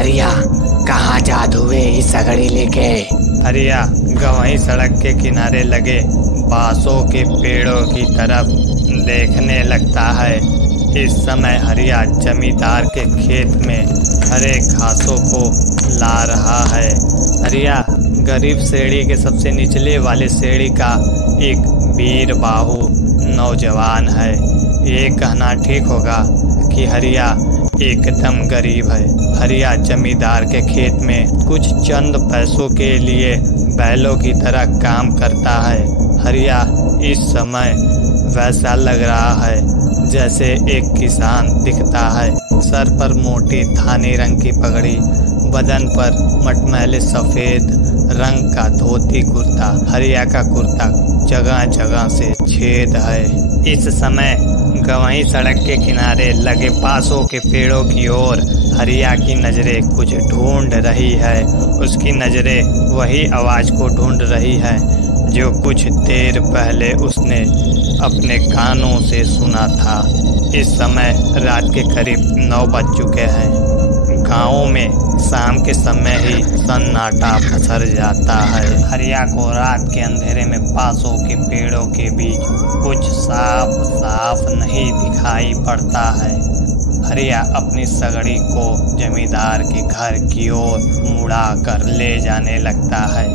हरिया कहाँ जात हुए ही सगड़ी लेके? हरिया गवहीं सड़क के किनारे लगे बांसों के पेड़ों की तरफ देखने लगता है। इस समय हरिया जमींदार के खेत में हरे घासों को ला रहा है। हरिया गरीब श्रेणी के सबसे निचले वाले श्रेणी का एक वीर बाहु नौजवान है। ये कहना ठीक होगा कि हरिया एकदम गरीब है। हरिया जमींदार के खेत में कुछ चंद पैसों के लिए बैलों की तरह काम करता है। हरिया इस समय वैसा लग रहा है जैसे एक किसान दिखता है। सर पर मोटी धानी रंग की पगड़ी, बदन पर मटमैले सफेद रंग का धोती कुर्ता। हरिया का कुर्ता जगह जगह से छेद है। इस समय गवहीं सड़क के किनारे लगे बांसों के पेड़ों की ओर हरिया की नजरें कुछ ढूंढ रही है। उसकी नजरें वही आवाज को ढूंढ रही है जो कुछ देर पहले उसने अपने कानों से सुना था। इस समय रात के करीब 9 बज चुके हैं। गाँव में शाम के समय ही सन्नाटा पसर जाता है। हरिया को रात के अंधेरे में बांसों के पेड़ों के बीच कुछ साफ साफ नहीं दिखाई पड़ता है। हरिया अपनी सगड़ी को जमींदार के घर की ओर मुड़ा कर ले जाने लगता है।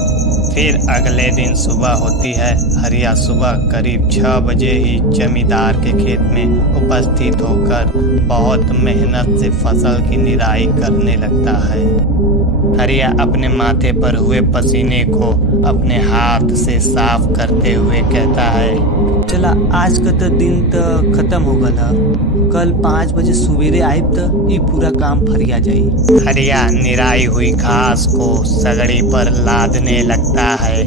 फिर अगले दिन सुबह होती है। हरिया सुबह करीब 6 बजे ही जमींदार के खेत में उपस्थित होकर बहुत मेहनत से फसल की निराई करने लगता है। हरिया अपने माथे पर हुए पसीने को अपने हाथ से साफ करते हुए कहता है, चला आज का तो दिन तो खत्म हो गया। कल 5 बजे सवेरे आइब तो ये पूरा काम फरिया जाई। हरिया निराई हुई घास को सगड़ी पर लादने लगता है।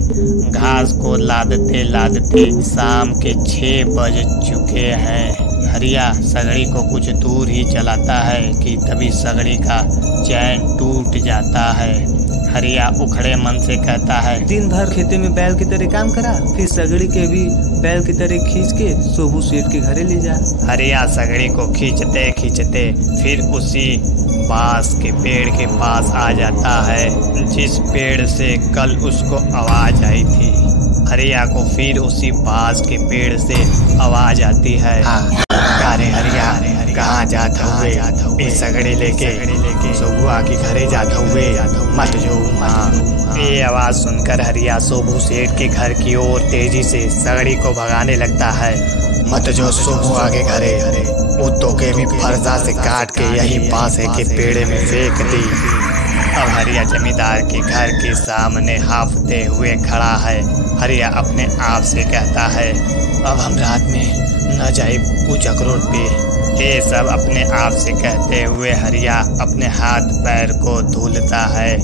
घास को लादते लादते शाम के 6 बज चुके हैं। हरिया सगड़ी को कुछ दूर ही चलाता है कि तभी सगड़ी का चैन टूट जाता है। हरिया उखड़े मन से कहता है, दिन भर खेते में बैल की तरह काम करा, फिर सगड़ी के भी बैल की तरह खींच के सोबू सेठ के घरे ले जा। हरिया सगड़ी को खींचते खींचते फिर उसी बांस के पेड़ के पास आ जाता है जिस पेड़ से कल उसको आवाज आई थी। हरिया को फिर उसी बांस के पेड़ से आवाज आती है, अरे हरिया कहाँ जात हुए? ये सगड़ी लेके सोबुआ के घरे जात हुए, मत जो। ये आवाज सुनकर हरिया सोबू सेठ के घर की ओर तेजी से सगड़ी को भगाने लगता है। मत जो सोबुआ के घरे, उतो के भी फरसा से काट के यही बांस के पेड़े में फेंक दी। अब हरिया जमींदार के घर के सामने हाफते हुए खड़ा है। हरिया अपने आप से कहता है, अब हम रात में न जाए कुछ अखरोट पे। ये सब अपने आप से कहते हुए हरिया अपने हाथ पैर को धुलता है।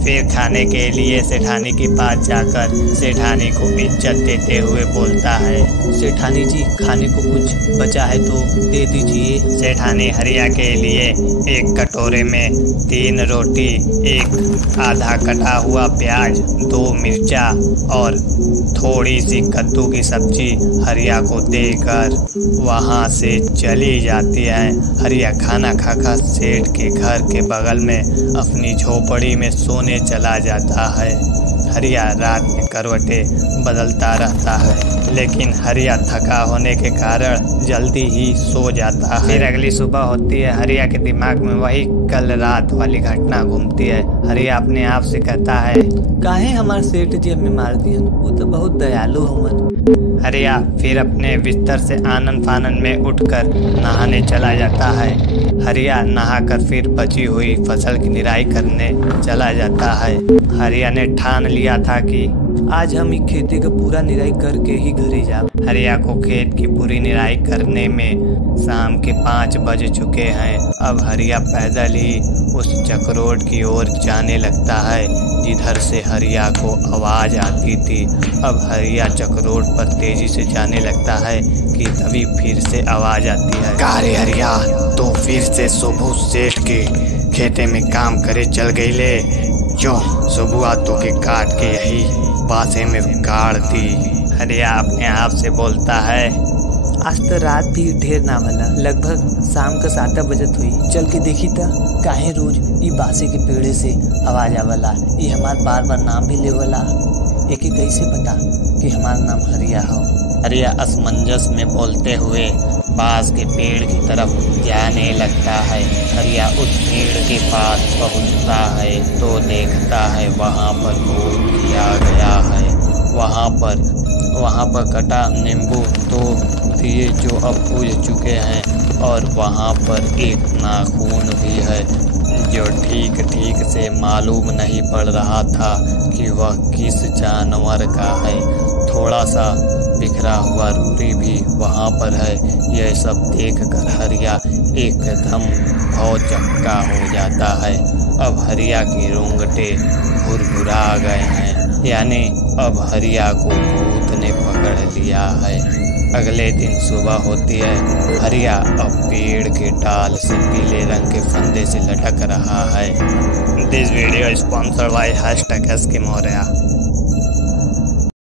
फिर खाने के लिए सेठानी के पास जाकर सेठानी को इज्जत देते हुए बोलता है, सेठानी जी खाने को कुछ बचा है तो दे दीजिए। सेठानी हरिया के लिए एक कटोरे में 3 रोटी, एक आधा कटा हुआ प्याज, 2 मिर्चा और थोड़ी सी कद्दू की सब्जी हरिया को देकर वहाँ से चली जाती है। हरिया खाना खाकर सेठ के घर के बगल में अपनी झोपड़ी में सोने चला जाता है। हरिया रात में करवटें बदलता रहता है, लेकिन हरिया थका होने के कारण जल्दी ही सो जाता है। फिर अगली सुबह होती है। हरिया के दिमाग में वही कल रात वाली घटना घूमती है। हरिया अपने आप से कहता है, काहे हमारे सेठ जी हमें मार दिया, वो तो बहुत दयालु हमन। हरिया फिर अपने बिस्तर से आनन फानन में उठकर नहाने चला जाता है। हरिया नहाकर फिर बची हुई फसल की निराई करने चला जाता है। हरिया ने ठान लिया था कि आज हम इस खेती का पूरा निराई करके ही घरे जाओ। हरिया को खेत की पूरी निराई करने में शाम के 5 बज चुके हैं। अब हरिया पैदल ही उस चक्रोड की ओर जाने लगता है जिधर से हरिया को आवाज आती थी। अब हरिया चक्रोड पर तेजी से जाने लगता है कि तभी फिर से आवाज आती है, अरे हरिया तो फिर से सोबू सेठ के खेते में काम करे चल गई ले, जो सुबुआ तो के काट के यही बासे में गाड़ दी। हरिया अपने आप से बोलता है, आज तो रात भी ढेर ना भला, लगभग शाम का 7 बजत हुई। चल के देखी था काहे रोज ई बासे के पेड़े से आवाज आवला। ये हमार बार बार नाम भी लेवला। एके कैसे पता कि हमार नाम हरिया हो? हरिया असमंजस में बोलते हुए बांस के पेड़ की तरफ जाने लगता है। हरिया उस पेड़ के पास पहुंचता है तो देखता है वहां पर भूत किया गया है। वहां पर कटा नींबू तो दिए जो अब बुझ चुके हैं और वहां पर एक नाखून भी है जो ठीक से मालूम नहीं पड़ रहा था कि वह किस जानवर का है। थोड़ा सा बिखरा हुआ रूरी भी वहां पर है। यह सब देखकर हरिया एकदम भौचक्का हो जाता है। अब हरिया के रोंगटे भुरभुरा गए हैं, यानी अब हरिया को भूत ने पकड़ लिया है। अगले दिन सुबह होती है। हरिया अब पेड़ के डाल से पीले रंग के फंदे से लटक रहा है। This video sponsored by #SKMoria।